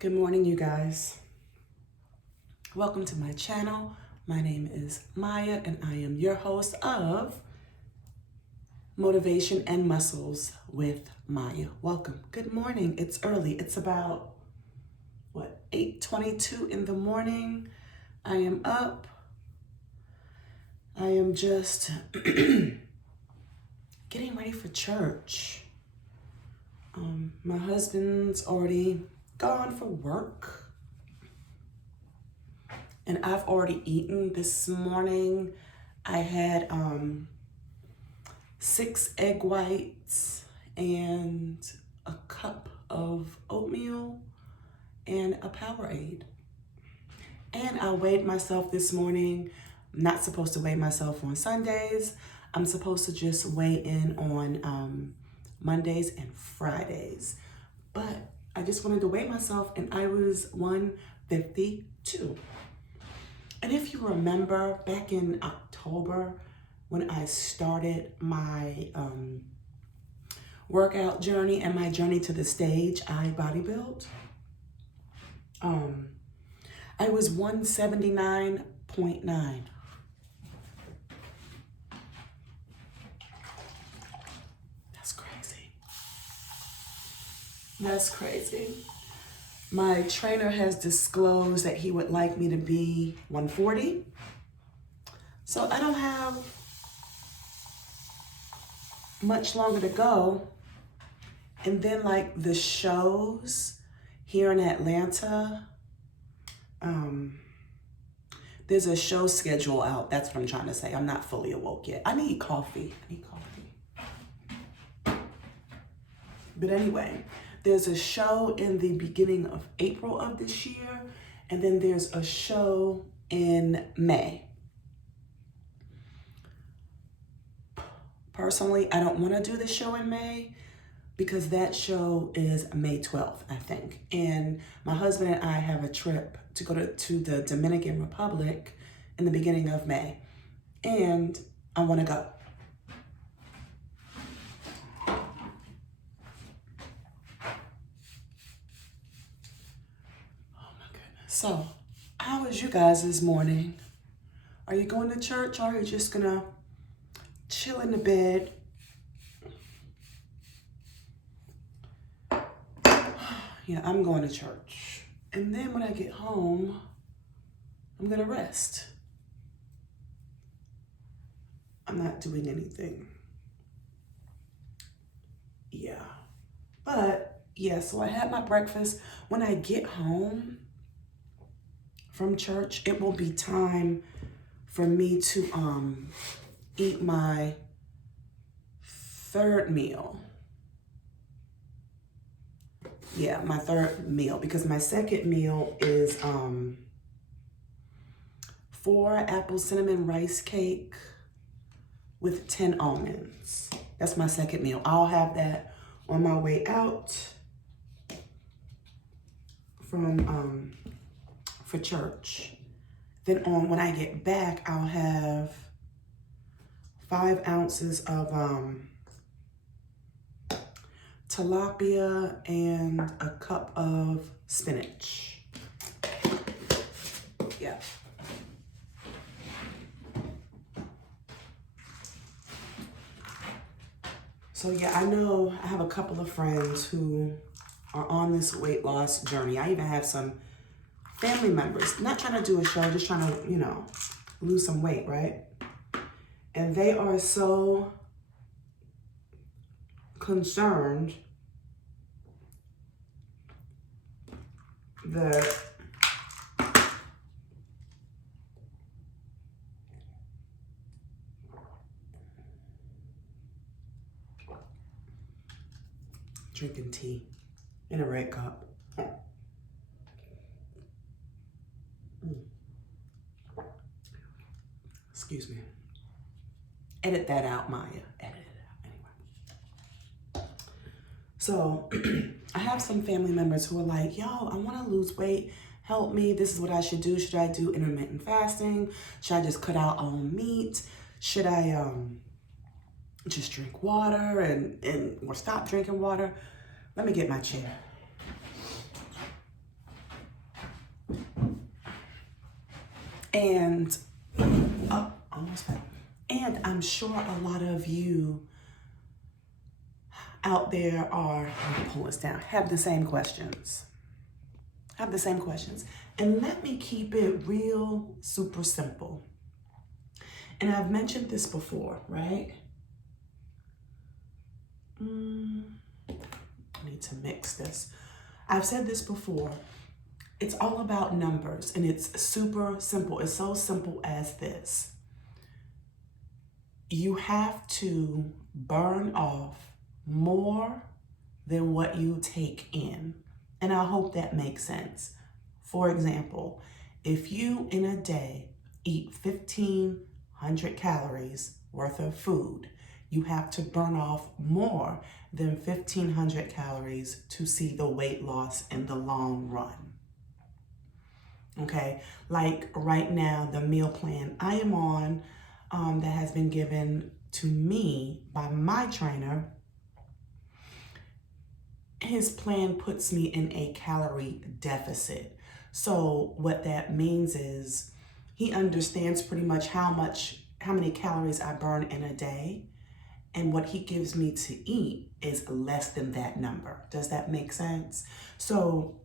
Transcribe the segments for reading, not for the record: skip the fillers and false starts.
Good morning, you guys. Welcome to my channel. My name is Maya, and I am your host of Motivation and Muscles with Maya. Welcome. Good morning. It's early. It's about, 8:22 in the morning. I am up. I am just getting ready for church. My husband's already gone for work. And I've already eaten this morning. I had 6 egg whites and a cup of oatmeal and a Powerade. And I weighed myself this morning. I'm not supposed to weigh myself on Sundays. I'm supposed to just weigh in on Mondays and Fridays. But I just wanted to weigh myself and I was 152. And if you remember back in October when I started my workout journey and my journey to the stage, I bodybuilt. I was 179.9. That's crazy. That's crazy. My trainer has disclosed that he would like me to be 140. So I don't have much longer to go. And then like the shows here in Atlanta, there's a show schedule out. That's what I'm trying to say. I'm not fully awoke yet. I need coffee. But anyway, there's a show in the beginning of April of this year, and then there's a show in May. Personally, I don't want to do the show in May because that show is May 12th, I think. And my husband and I have a trip to go to the Dominican Republic in the beginning of May. And I want to go. So, how is you guys this morning? Are you going to church or are you just gonna chill in the bed? Yeah, I'm going to church. And then when I get home, I'm gonna rest. I'm not doing anything. Yeah. But, yeah, so I had my breakfast. When I get home from church, it will be time for me to eat my third meal. Yeah, my third meal, because my second meal is 4 apple cinnamon rice cake with 10 almonds. That's my second meal. I'll have that on my way out from for church. Then when I get back, I'll have 5 ounces of tilapia and a cup of spinach. Yeah. So yeah, I know I have a couple of friends who are on this weight loss journey. I even have some family members, not trying to do a show, just trying to, lose some weight, right? And they are so concerned that drinking tea in a red cup. Excuse me. Edit that out, Maya. Edit it out. Anyway. So I have some family members who are like, yo, I want to lose weight. Help me. This is what I should do. Should I do intermittent fasting? Should I just cut out all meat? Should I just drink water or stop drinking water? Let me get my chair. And, almost fell. And I'm sure a lot of you out there are, let me pull this down, have the same questions. And let me keep it real, super simple. And I've mentioned this before, right? I need to mix this. I've said this before. It's all about numbers, and it's super simple. It's so simple as this. You have to burn off more than what you take in. And I hope that makes sense. For example, if you in a day eat 1,500 calories worth of food, you have to burn off more than 1,500 calories to see the weight loss in the long run. Okay, like right now, the meal plan I am on that has been given to me by my trainer, his plan puts me in a calorie deficit. So what that means is he understands pretty much how many calories I burn in a day, and what he gives me to eat is less than that number. Does that make sense? So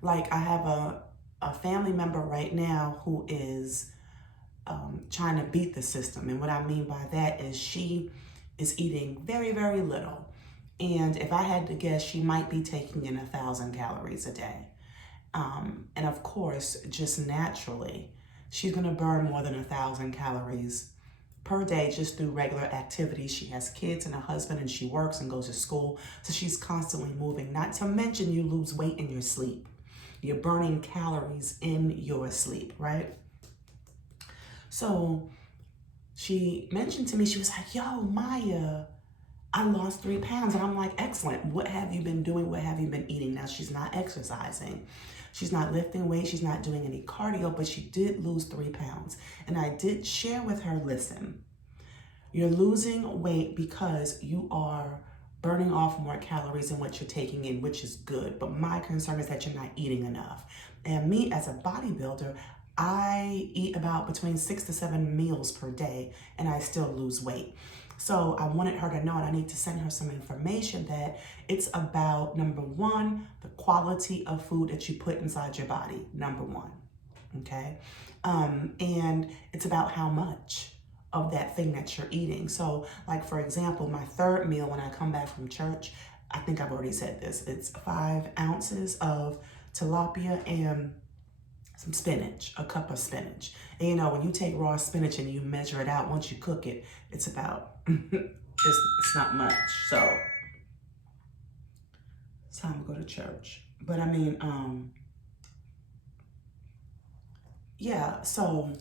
like I have a family member right now who is trying to beat the system. And what I mean by that is she is eating very, very little. And if I had to guess, she might be taking in 1,000 calories a day. And of course, just naturally, she's gonna burn more than 1,000 calories per day just through regular activities. She has kids and a husband, and she works and goes to school. So she's constantly moving, not to mention you lose weight in your sleep. You're burning calories in your sleep, right? So she mentioned to me, she was like, yo, Mayya, I lost 3 pounds. And I'm like, excellent. What have you been doing? What have you been eating? Now, she's not exercising. She's not lifting weights. She's not doing any cardio, but she did lose 3 pounds. And I did share with her, listen, you're losing weight because you are burning off more calories than what you're taking in, which is good. But my concern is that you're not eating enough. And me as a bodybuilder, I eat about between 6 to 7 meals per day, and I still lose weight. So I wanted her to know, and I need to send her some information, that it's about, number one, the quality of food that you put inside your body, number one, okay? And it's about how much of that thing that you're eating. So like, for example, my third meal when I come back from church, I think I've already said this, it's 5 ounces of tilapia and some spinach, a cup of spinach. And you know, when you take raw spinach and you measure it out, once you cook it, it's about, it's not much. So it's time to go to church. But I mean, yeah, so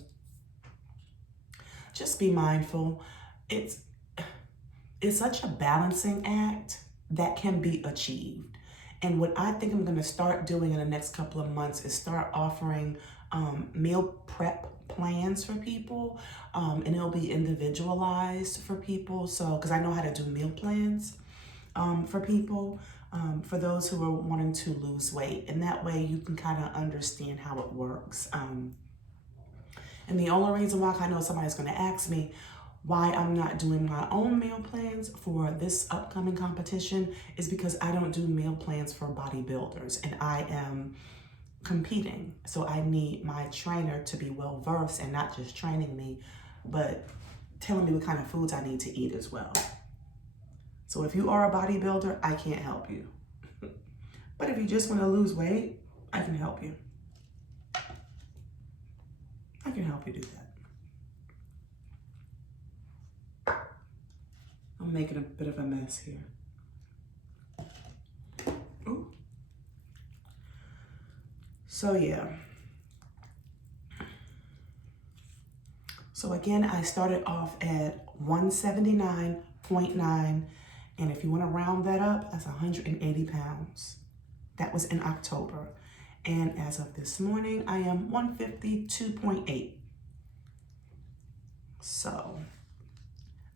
just be mindful. It's such a balancing act that can be achieved. And what I think I'm gonna start doing in the next couple of months is start offering meal prep plans for people, and it'll be individualized for people. So, because I know how to do meal plans for people, for those who are wanting to lose weight. And that way you can kind of understand how it works. And the only reason why, I know somebody's gonna ask me, why I'm not doing my own meal plans for this upcoming competition is because I don't do meal plans for bodybuilders, and I am competing. So I need my trainer to be well versed and not just training me, but telling me what kind of foods I need to eat as well. So if you are a bodybuilder, I can't help you. But if you just want to lose weight, I can help you. I can help you do that. I'm making a bit of a mess here. Ooh. So yeah. So again, I started off at 179.9, and if you want to round that up, that's 180 pounds. That was in October. And as of this morning, I am 152.8. So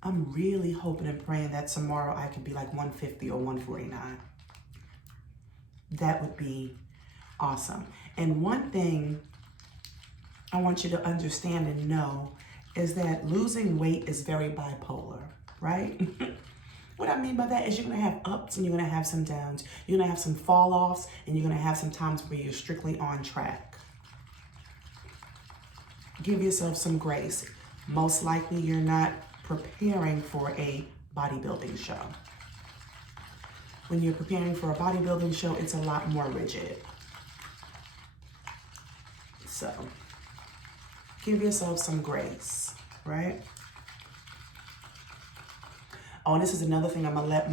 I'm really hoping and praying that tomorrow I could be like 150 or 149. That would be Awesome. And one thing I want you to understand and know is that losing weight is very bipolar, right? What I mean by that is you're going to have ups and you're going to have some downs. You're going to have some fall offs and you're going to have some times where you're strictly on track. Give yourself some grace. Most likely you're not preparing for a bodybuilding show. When you're preparing for a bodybuilding show, it's a lot more rigid. So give yourself some grace, right? Oh, and this is another thing I'm gonna let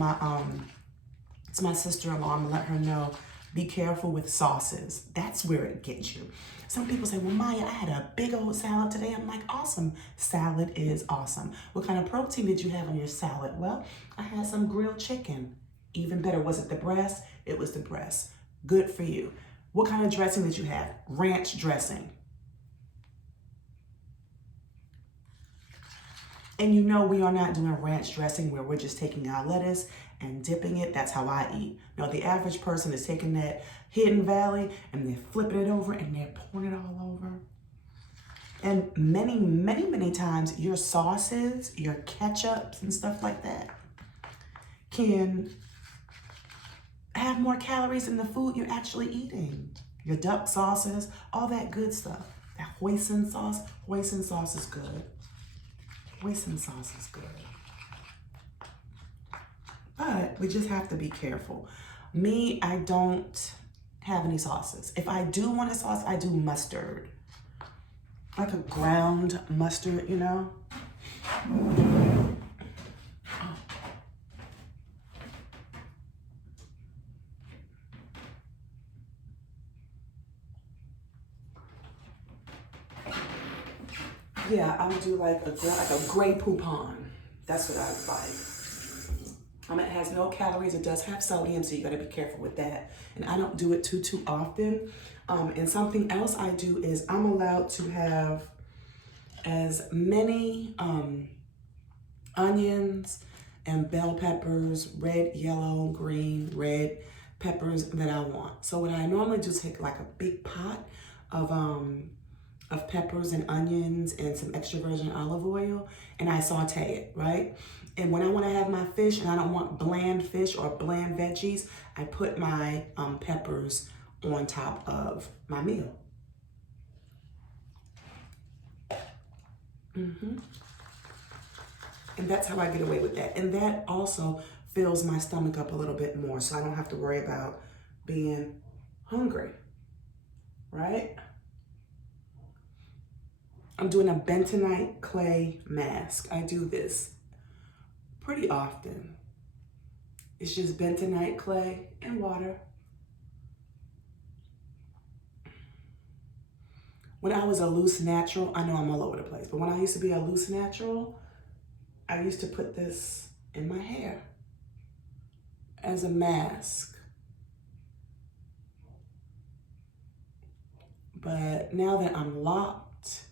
it's my sister-in-law, I'm gonna let her know, be careful with sauces. That's where it gets you. Some people say, well, Mayya, I had a big old salad today. I'm like, awesome. Salad is awesome. What kind of protein did you have on your salad? Well, I had some grilled chicken. Even better, was it the breast? It was the breast. Good for you. What kind of dressing did you have? Ranch dressing. And you know we are not doing ranch dressing where we're just taking our lettuce and dipping it. That's how I eat. No, the average person is taking that Hidden Valley and they're flipping it over and they're pouring it all over. And many, many, many times your sauces, your ketchups and stuff like that can have more calories than the food you're actually eating. Your duck sauces, all that good stuff. That hoisin sauce is good. Hoisin sauce is good. But we just have to be careful. Me, I don't have any sauces. If I do want a sauce, I do mustard. Like a ground mustard, you know? Yeah, I'll do like a Grey Poupon. That's what I would like. It has no calories. It does have sodium, so you gotta be careful with that. And I don't do it too often. And something else I do is I'm allowed to have as many onions and bell peppers, red, yellow, green, red peppers that I want. So what I normally do is take like a big pot of peppers and onions and some extra virgin olive oil, and I saute it, right? And when I want to have my fish and I don't want bland fish or bland veggies, I put my peppers on top of my meal. And that's how I get away with that. And that also fills my stomach up a little bit more, so I don't have to worry about being hungry, right? I'm doing a bentonite clay mask. I do this pretty often. It's just bentonite clay and water. When I was a loose natural, I know I'm all over the place, but when I used to be a loose natural, I used to put this in my hair as a mask. But now that I'm locked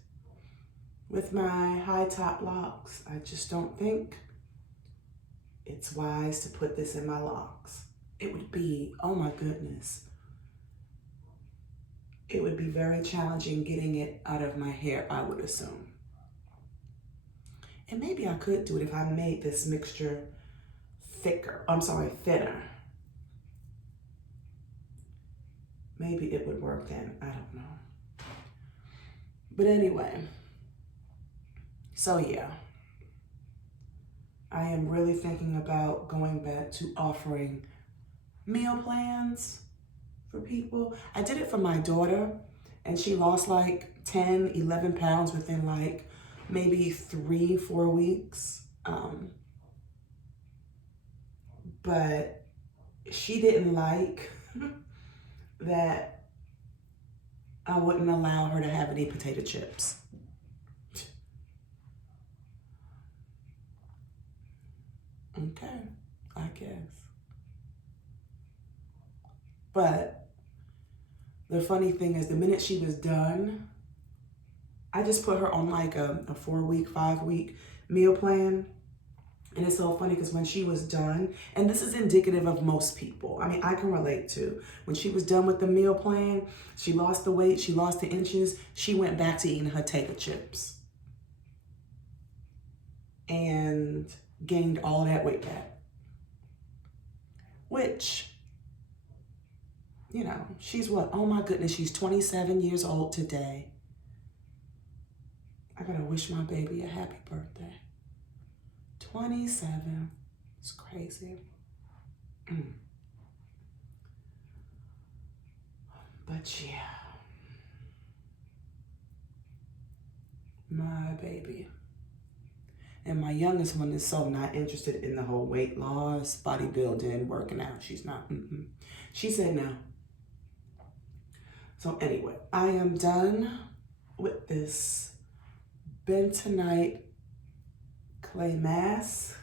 with my high top locks, I just don't think it's wise to put this in my locks. It would be, oh my goodness. It would be very challenging getting it out of my hair, I would assume. And maybe I could do it if I made this mixture thinner. Maybe it would work then, I don't know. But anyway, so yeah. I am really thinking about going back to offering meal plans for people. I did it for my daughter and she lost like 10, 11 pounds within like maybe 3-4 weeks. But she didn't like that I wouldn't allow her to have any potato chips. Okay, I guess. But the funny thing is the minute she was done, I just put her on like a 4-week, 5-week meal plan. And it's so funny because when she was done, and this is indicative of most people, I mean, I can relate to, when she was done with the meal plan, she lost the weight, she lost the inches, she went back to eating her tater chips and gained all that weight back. Which, you know, she's what? Oh my goodness, she's 27 years old today. I gotta wish my baby a happy birthday. 27. It's crazy. But yeah, my baby. And my youngest one is so not interested in the whole weight loss, bodybuilding, working out. She's not. She said no. So anyway, I am done with this bentonite clay mask.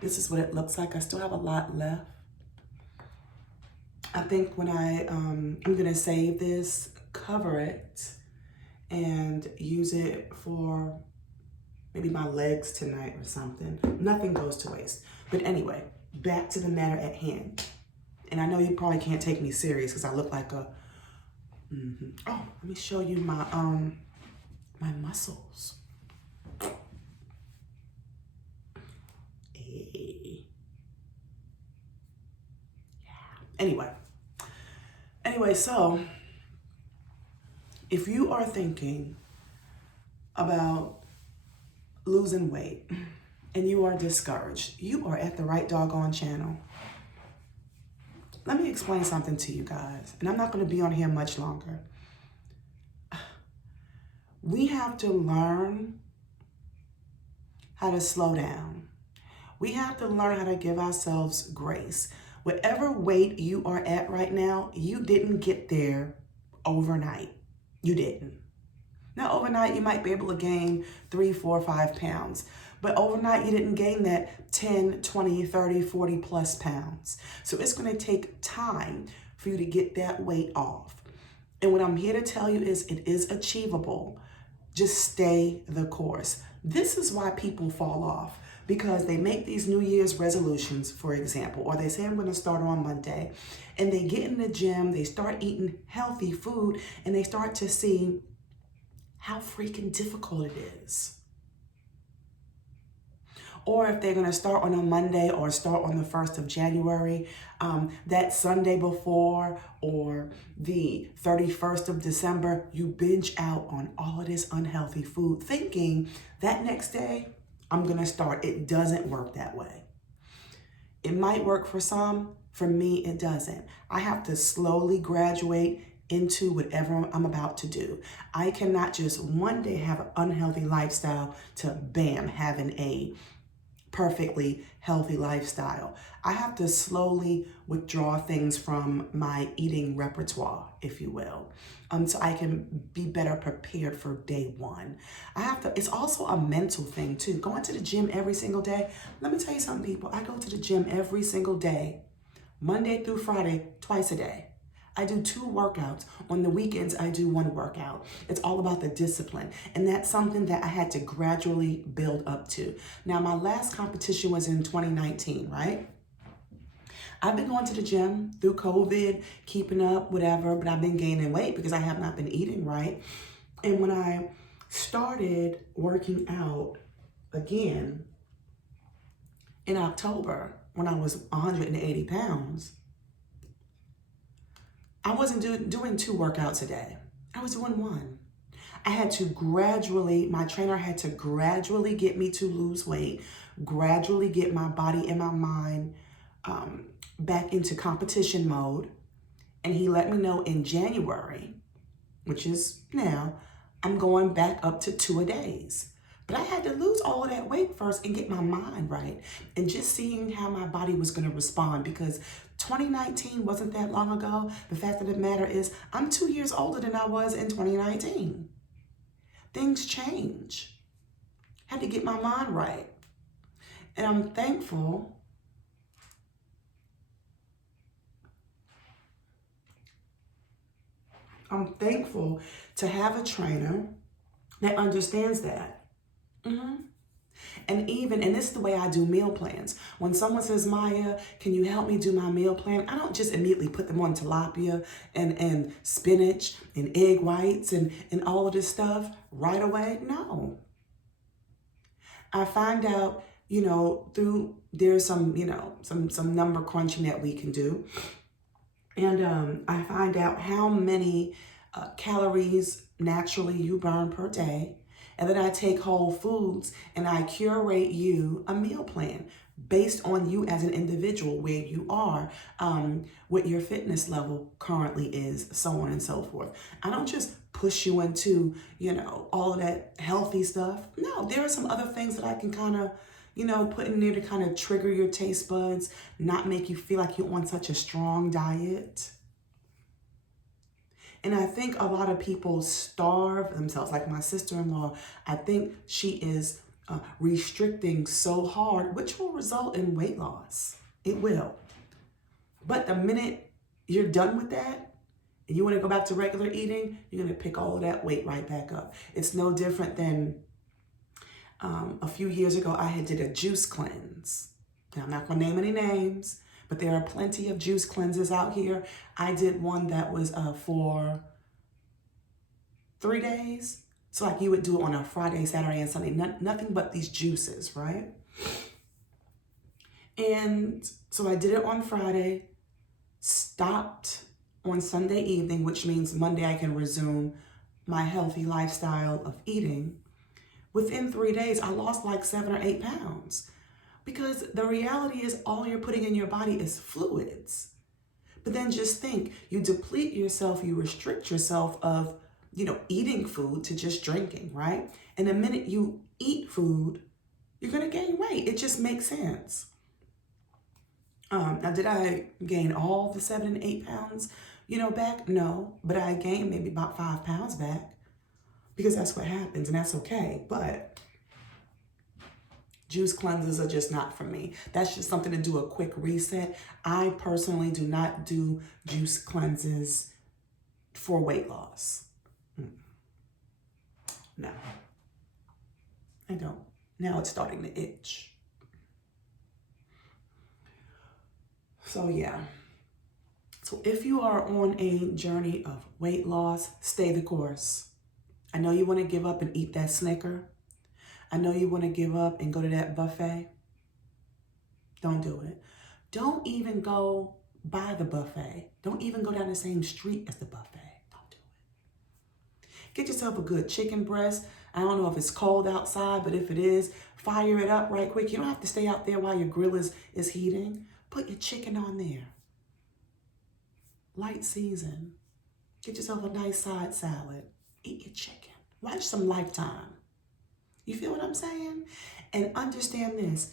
This is what it looks like. I still have a lot left. I think when I'm gonna save this, cover it, and use it for maybe my legs tonight or something. Nothing goes to waste. But anyway, back to the matter at hand. And I know you probably can't take me serious because I look like a, oh, let me show you my my muscles. Hey. Yeah. Anyway, so if you are thinking about losing weight and you are discouraged, you are at the right doggone channel. Let me explain something to you guys, and I'm not going to be on here much longer. We have to learn how to slow down. We have to learn how to give ourselves grace. Whatever weight you are at right now, you didn't get there overnight. You didn't. Now, overnight, you might be able to gain 3, 4, 5 pounds. But overnight, you didn't gain that 10, 20, 30, 40 plus pounds. So it's going to take time for you to get that weight off. And what I'm here to tell you is it is achievable. Just stay the course. This is why people fall off, because they make these New Year's resolutions, for example, or they say, I'm going to start on Monday, and they get in the gym, they start eating healthy food, and they start to see how freaking difficult it is. Or if they're going to start on a Monday or start on the 1st of January, that Sunday before or the 31st of December, you binge out on all of this unhealthy food, thinking that next day, I'm going to start. It doesn't work that way. It might work for some. For me, it doesn't. I have to slowly graduate into whatever I'm about to do. I cannot just one day have an unhealthy lifestyle to bam, having a perfectly healthy lifestyle. I have to slowly withdraw things from my eating repertoire, if you will, so I can be better prepared for day one. It's also a mental thing too. Going to the gym every single day. Let me tell you something, people. I go to the gym every single day, Monday through Friday, twice a day. I do 2 workouts. On the weekends, I do 1 workout. It's all about the discipline. And that's something that I had to gradually build up to. Now, my last competition was in 2019, right? I've been going to the gym through COVID, keeping up, whatever, but I've been gaining weight because I have not been eating right. And when I started working out again in October, when I was 180 pounds, I wasn't doing 2 workouts a day. I was doing 1. I had to my trainer had to gradually get me to lose weight, gradually get my body and my mind back into competition mode. And he let me know in January, which is now, I'm going back up to 2 a days. But I had to lose all of that weight first and get my mind right. And just seeing how my body was going to respond, because 2019 wasn't that long ago. The fact of the matter is I'm 2 years older than I was in 2019. Things change. Had to get my mind right. And I'm thankful to have a trainer that understands that. And this is the way I do meal plans. When someone says, Maya, can you help me do my meal plan? I don't just immediately put them on tilapia and spinach and egg whites and all of this stuff right away. No. I find out, there's some, some number crunching that we can do. And I find out how many calories naturally you burn per day. And then I take whole foods and I curate you a meal plan based on you as an individual, where you are, what your fitness level currently is, so on and so forth. I don't just push you into, all of that healthy stuff. No, there are some other things that I can kind of, put in there to kind of trigger your taste buds, not make you feel like you're on such a strong diet. And I think a lot of people starve themselves. Like my sister-in-law, I think she is restricting so hard, which will result in weight loss. It will. But the minute you're done with that and you want to go back to regular eating, you're going to pick all of that weight right back up. It's no different than a few years ago, I did a juice cleanse. Now, I'm not going to name any names, but there are plenty of juice cleanses out here. I did one that was for 3 days. So like you would do it on a Friday, Saturday, and Sunday. Nothing but these juices, right? And so I did it on Friday, stopped on Sunday evening, which means Monday I can resume my healthy lifestyle of eating. Within 3 days, I lost like 7 or 8 pounds. Because the reality is all you're putting in your body is fluids. But then just think, you deplete yourself, you restrict yourself of, eating food to just drinking, right? And the minute you eat food, you're going to gain weight. It just makes sense. Now, did I gain all the 7 and 8 pounds, back? No, but I gained maybe about 5 pounds back because that's what happens and that's okay. But juice cleanses are just not for me. That's just something to do a quick reset. I personally do not do juice cleanses for weight loss. No, I don't. Now it's starting to itch. So yeah. So if you are on a journey of weight loss, stay the course. I know you want to give up and eat that Snicker. I know you want to give up and go to that buffet. Don't do it. Don't even go by the buffet. Don't even go down the same street as the buffet. Don't do it. Get yourself a good chicken breast. I don't know if it's cold outside, but if it is, fire it up right quick. You don't have to stay out there while your grill is heating. Put your chicken on there. Light season. Get yourself a nice side salad. Eat your chicken. Watch some Lifetime. You feel what I'm saying? And understand this.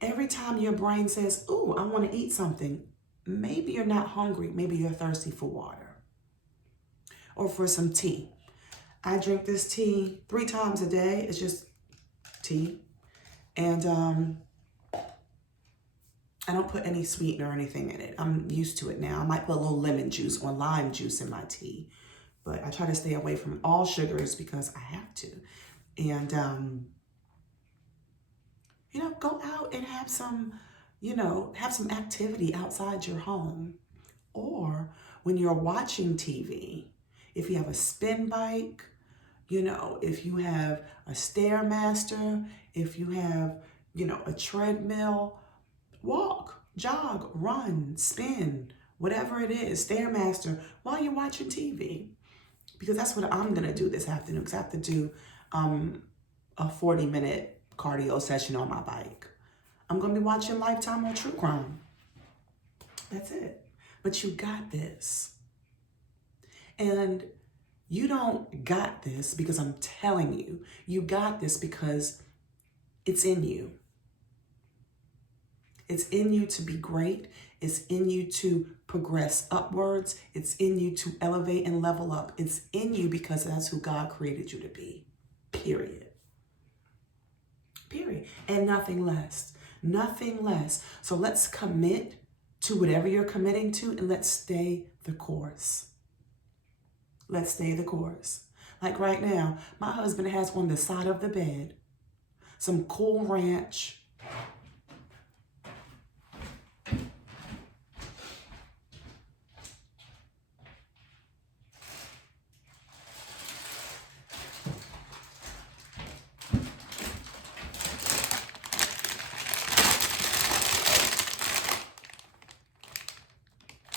Every time your brain says, ooh, I want to eat something, maybe you're not hungry. Maybe you're thirsty for water or for some tea. I drink this tea 3 times a day. It's just tea. And I don't put any sweetener or anything in it. I'm used to it now. I might put a little lemon juice or lime juice in my tea. But I try to stay away from all sugars because I have to. And, go out and have some, have some activity outside your home. Or when you're watching TV, if you have a spin bike, if you have a Stairmaster, if you have, a treadmill, walk, jog, run, spin, whatever it is, Stairmaster, while you're watching TV. Because that's what I'm going to do this afternoon, because I have to do a 40-minute cardio session on my bike. I'm going to be watching Lifetime on True Crime. That's it. But you got this. And you don't got this because I'm telling you. You got this because it's in you. It's in you to be great. It's in you to progress upwards. It's in you to elevate and level up. It's in you because that's who God created you to be. Period. Period. And nothing less. Nothing less. So let's commit to whatever you're committing to and let's stay the course. Let's stay the course. Like right now, my husband has on the side of the bed some Cool Ranch.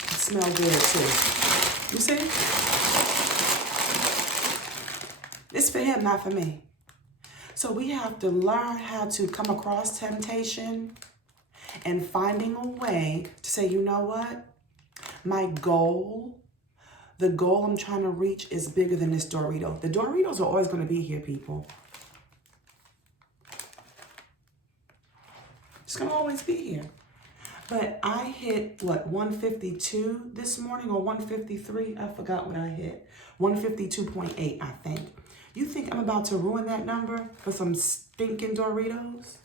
It smells good too. You see? It's for him, not for me. So we have to learn how to come across temptation and finding a way to say, you know what? My goal, the goal I'm trying to reach is bigger than this Dorito. The Doritos are always going to be here, people. It's going to always be here. But I hit, what, 152 this morning or 153? I forgot what I hit. 152.8, I think. You think I'm about to ruin that number for some stinking Doritos?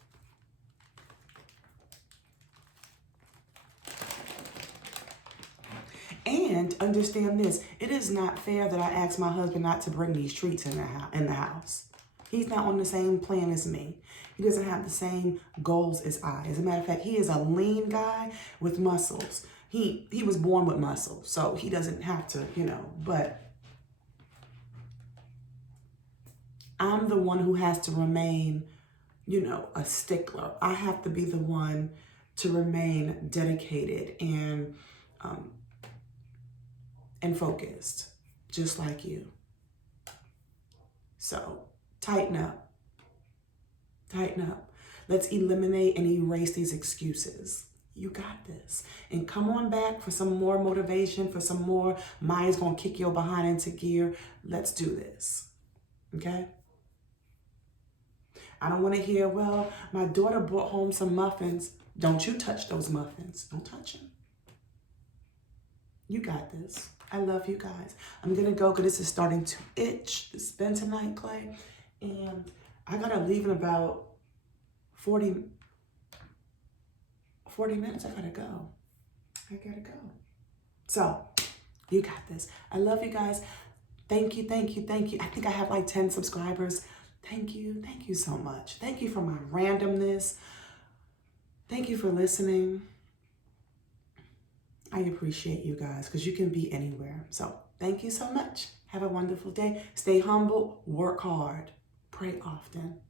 And understand this, it is not fair that I asked my husband not to bring these treats in the house. He's not on the same plan as me. He doesn't have the same goals as I. As a matter of fact, he is a lean guy with muscles. He was born with muscles, so he doesn't have to, but I'm the one who has to remain, a stickler. I have to be the one to remain dedicated and focused, just like you. So tighten up. Tighten up. Let's eliminate and erase these excuses. You got this. And come on back for some more motivation, for some more, Mayya's going to kick your behind into gear. Let's do this. Okay? I don't want to hear, well, my daughter brought home some muffins. Don't you touch those muffins. Don't touch them. You got this. I love you guys. I'm going to go because this is starting to itch, this bentonite clay. And I got to leave in about 40 minutes. I got to go. So, you got this. I love you guys. Thank you. I think I have like 10 subscribers. Thank you so much. Thank you for my randomness. Thank you for listening. I appreciate you guys because you can be anywhere. So thank you so much. Have a wonderful day. Stay humble, work hard, pray often.